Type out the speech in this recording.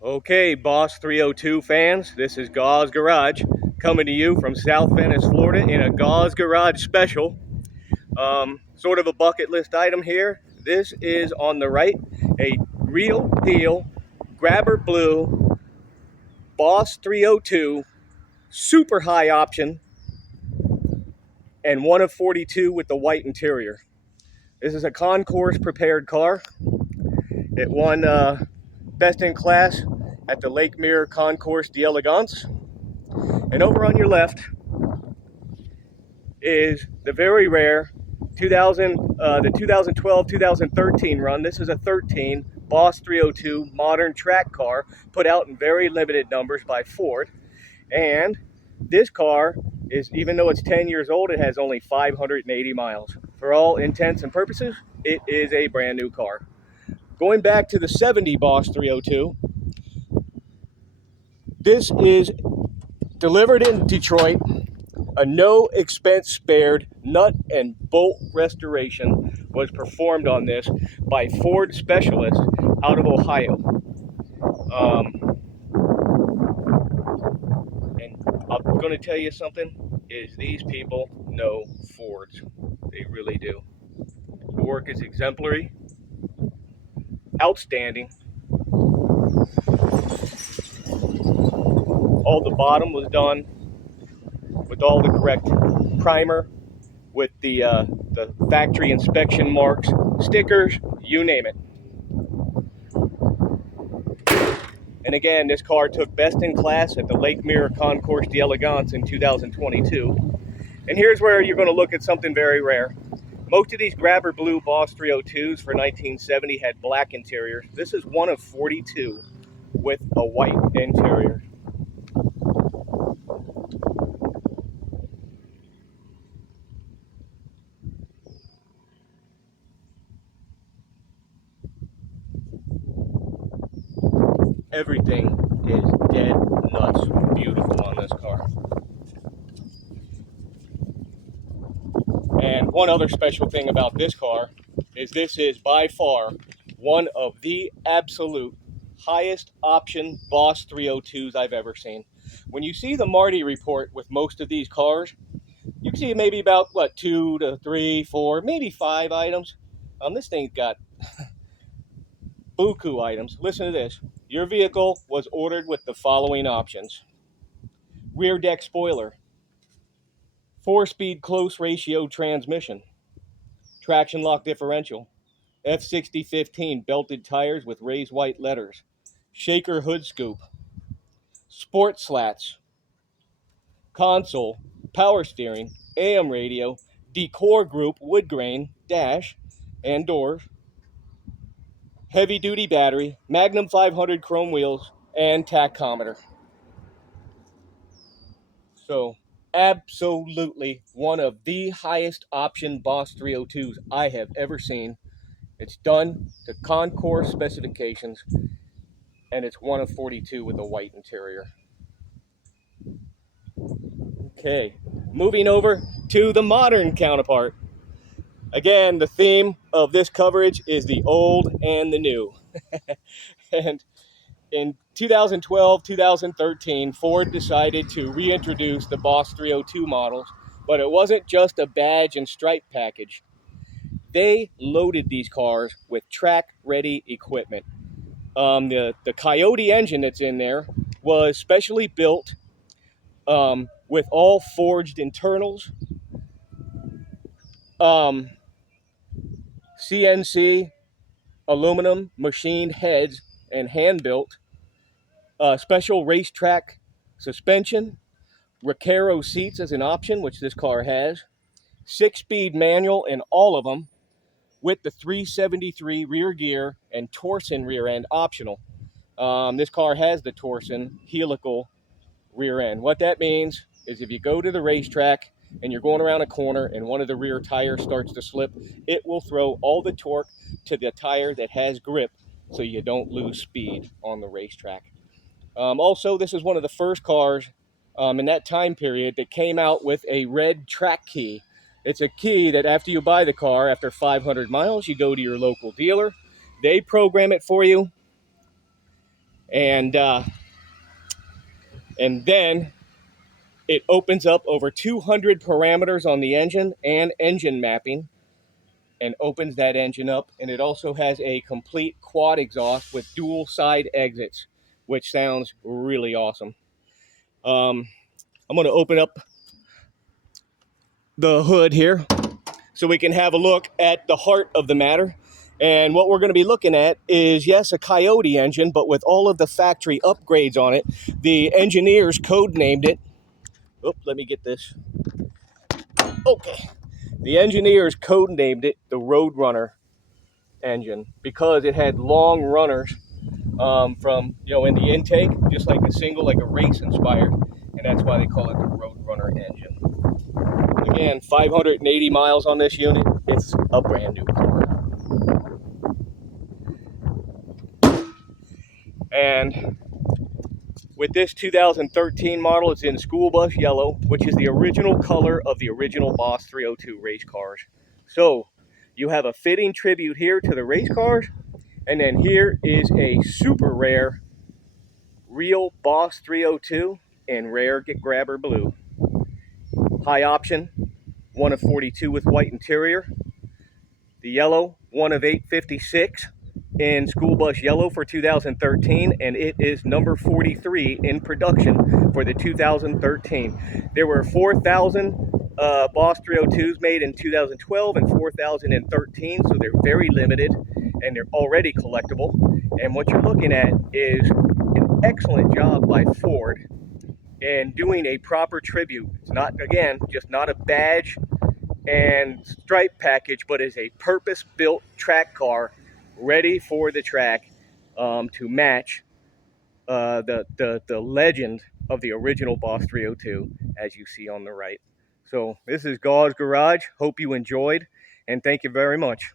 Okay, Boss 302 fans, this is Gause Garage coming to you from South Venice, Florida in a Gause Garage special. Sort of a bucket list item here. This is on the right, a real deal grabber blue Boss 302 super high option and one of 42 with the white interior. This is a concourse prepared car. It won Best in Class at the Lake Mirror Concours d'Elegance. And over on your left is the very rare the 2012-2013 run. This is a 13 Boss 302 modern track car put out in very limited numbers by Ford. And this car is, even though it's 10 years old, it has only 580 miles. For all intents and purposes, it is a brand new car. Going back to the 70 Boss 302, this is delivered in Detroit. A no expense spared nut and bolt restoration was performed on this by Ford specialists out of Ohio. And I'm going to tell you something, is these people know Fords. They really do. The work is exemplary, outstanding. All the bottom was done with all the correct primer, with the factory inspection marks, stickers, you name it. And again, this car took Best in Class at the Lake Mirror Concours d'Elegance in 2022. And here's where you're going to look at something very rare. Most of these grabber blue Boss 302s for 1970 had black interiors. This is one of 42 with a white interior. Everything is dead nuts beautiful on this car. And one other special thing about this car is this is by far one of the absolute highest option Boss 302s I've ever seen. When you see the Marty report with most of these cars, you can see maybe about, 2 to 3, 4, maybe 5 items. This thing's got buku items. Listen to this. Your vehicle was ordered with the following options: rear deck spoiler, 4-speed close ratio transmission, traction lock differential, F6015 belted tires with raised white letters, shaker hood scoop, sport slats, console, power steering, AM radio, decor group wood grain, dash and doors, heavy duty battery, Magnum 500 chrome wheels, and tachometer. So absolutely one of the highest option Boss 302s I have ever seen. It's done to concourse specifications, and it's one of 42 with a white interior. Okay, moving over to the modern counterpart. Again, the theme of this coverage is the old and the new. And in 2012, 2013, Ford decided to reintroduce the Boss 302 models, but it wasn't just a badge and stripe package. They loaded these cars with track-ready equipment. The Coyote engine that's in there was specially built with all forged internals, CNC aluminum machined heads and hand-built, special racetrack suspension, Recaro seats as an option, which this car has, 6-speed manual in all of them, with the 373 rear gear and Torsen rear end optional. This car has the Torsen helical rear end. What that means is if you go to the racetrack and you're going around a corner and one of the rear tires starts to slip, it will throw all the torque to the tire that has grip so you don't lose speed on the racetrack. Also, this is one of the first cars in that time period that came out with a red track key. It's a key that after you buy the car, after 500 miles, you go to your local dealer. They program it for you. And then it opens up over 200 parameters on the engine and engine mapping, and opens that engine up. And it also has a complete quad exhaust with dual side exits, which sounds really awesome. I'm going to open up the hood here so we can have a look at the heart of the matter. And what we're going to be looking at is, yes, a Coyote engine, but with all of the factory upgrades on it. The engineers code named it. Oh, let me get this. Okay. The engineers code named it the Roadrunner engine because it had long runners from, in the intake, just like a single, like a race inspired. And that's why they call it the Roadrunner engine. Again, 580 miles on this unit. It's a brand new car. And with this 2013 model, it's in school bus yellow, which is the original color of the original Boss 302 race cars. So you have a fitting tribute here to the race cars, and then here is a super rare real Boss 302 in rare Get Grabber blue. High option, one of 42 with white interior. The yellow, one of 856 in school bus yellow for 2013, and it is number 43 in production for the 2013. There were 4,000 Boss 302s made in 2012 and 4,013, so they're very limited and they're already collectible. And what you're looking at is an excellent job by Ford in doing a proper tribute. It's not, again, just not a badge and stripe package, but is a purpose-built track car ready for the track to match the legend of the original Boss 302, as you see on the right. So this is Gause Garage. Hope you enjoyed, and thank you very much.